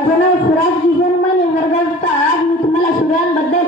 घन सुराज जीवन आज मी तुम्हाला सूर्यांबद्दल